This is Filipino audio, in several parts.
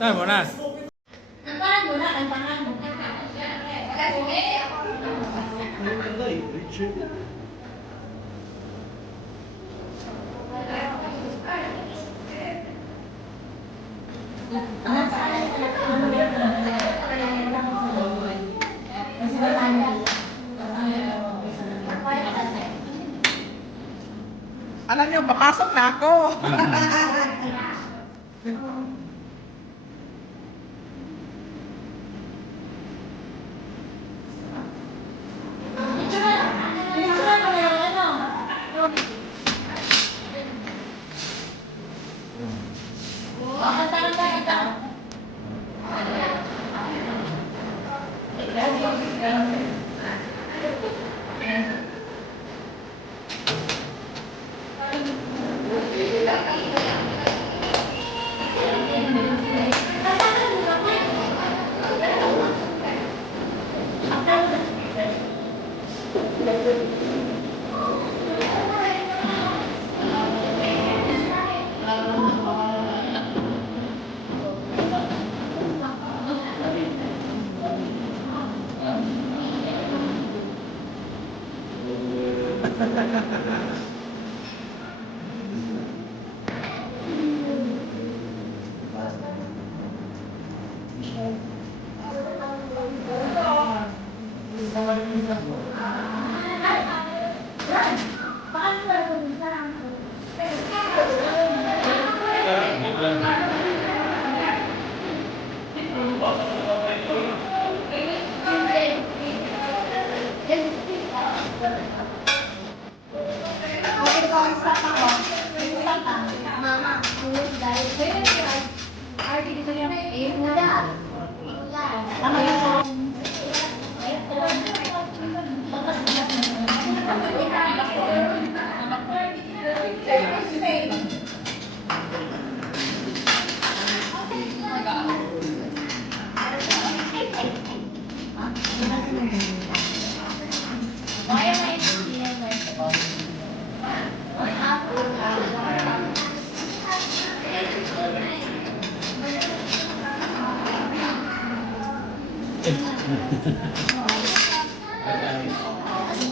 Saan mo na? Kantahan mo na, kantahan mo. Alam niyo, papasok na ako.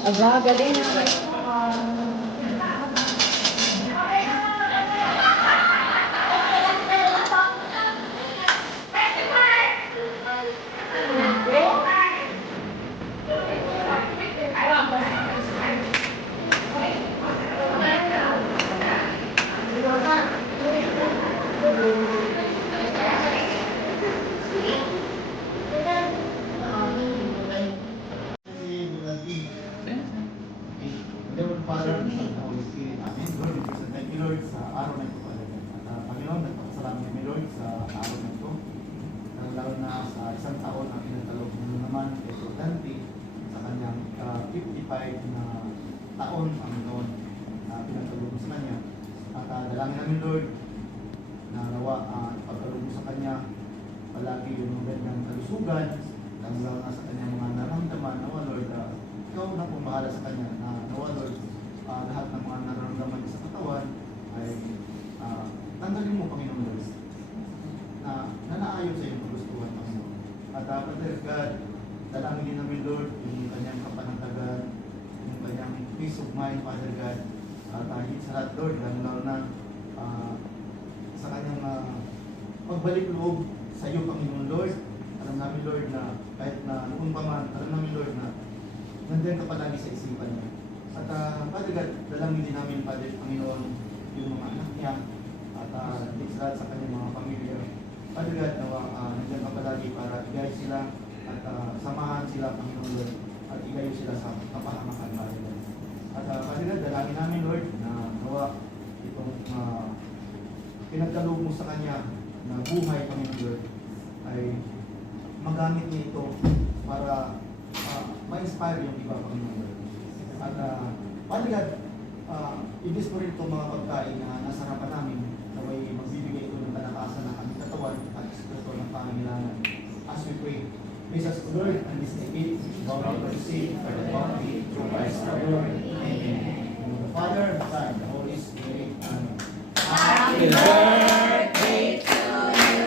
Aba, galing na. Father, Son, and Holy Spirit. Amen. Lord, we present thank you, Lord, sa araw na ito, Father. At Panginoon, nagpapasalamat kami, Lord, sa araw na ito. Lalo na sa isang taon na pinagkaloob mo naman kay Dante sa kanyang 55 na taon, Panginoon, na pinagkaloob mo sa kanya. At dalangin namin, Lord, na nawa pagkaloob mo sa kanya, palagi yung magandang kalusugan, lalo na sa kanyang mga nararamdaman, nawa, Lord, ikaw na pumahala sa kanya, na nawa, Lord, lahat ng mga nararamdaman sa katawan ay tanggalin mo, Panginoon Lord, na nanaayon sa iyong kagustuhan, Panginoon. At Father God, dalangin din namin, Lord, yung kanyang kapanatagan, yung kanyang peace of mind, Father God, at higit sa lahat, Lord, lalo na sa kanyang pagbalik loob sa iyo, Panginoon Lord. Alam namin, Lord, na kahit na noon pa man, alam namin, Lord, na nandiyan ka palagi sa isipan niya. At Father God, dalangin din namin, Father, Panginoon, yung mga anak niya at sa kanyang mga pamilya. Father God, nandiyan ka palagi para i-guide sila at samahan sila, Panginoon Lord, at i-guide sila sa kapahamakan, Father God. At Father God, dalangin namin, Lord, na nawa itong pinagkaloob mo sa kanya na buhay, Panginoon Lord, ay magamit niya ito para ma-inspire yung iba, Panginoon Lord. At Father God, ibig mo rin itong mga pagkain na nasa harapan namin na may magbibigay ito ng kalakasan ng aming katawan at ito ng pangangailangan. As we pray, please us, Lord, and this day, God will receive for the body through Christ our Lord. Amen. In the Father, the Son, and the Holy Spirit. Amen. Happy birthday to you.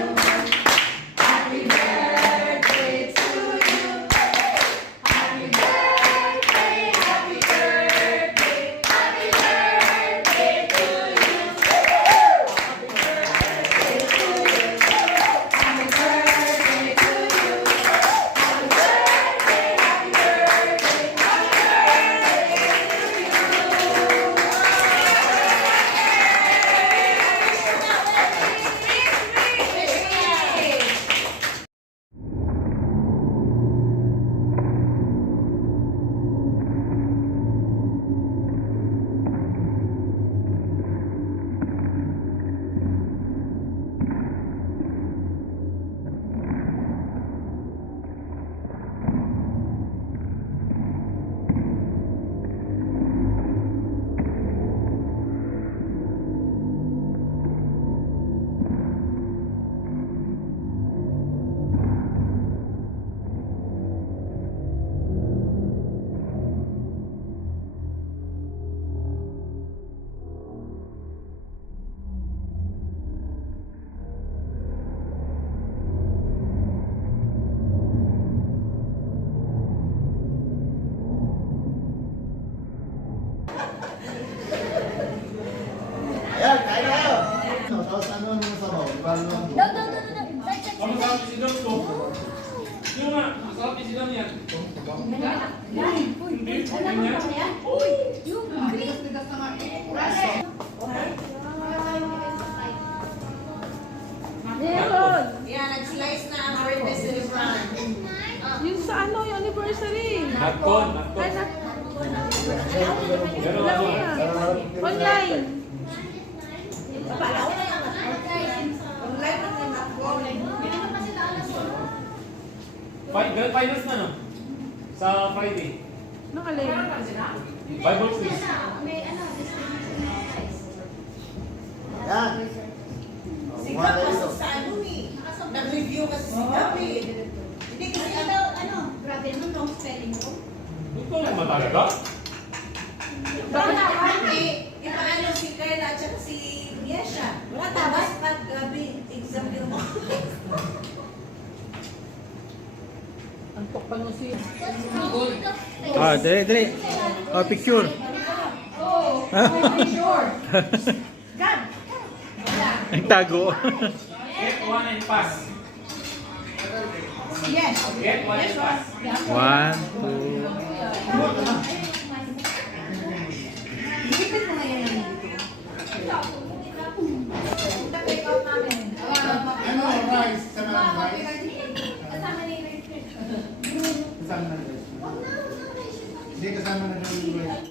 Alam mo ba yan? Yung green. Meron. Yeah, nag-slice na ang birthday celebrant. Yung sa ano, yung anniversary. Nakon. Ay, Pero Wala ano? na. Online. Online na din ako. Grand finals na no? Sa Friday. Nakalay. Bible quiz. Yan. Si Gab pasok sa ano eh. Nag-review kasi si Gab eh. Hindi kasi Grabe mo nung spelling ko. Ito lang ba talaga? Ipaano si Kayla at saka si Yesha. Tapos pag gabi, exam yung Antok pa nung siya. Ah, dali. Oh, picture. Ang tago. Get one and pass. Yes. Get one and pass. 1, 2. Lipit mo ngayon ang dito. Take out namin. Ano, rice? Kasama ng rice? Kasama ni Richard. Kasama ng rice. Hindi kasama na ng rice.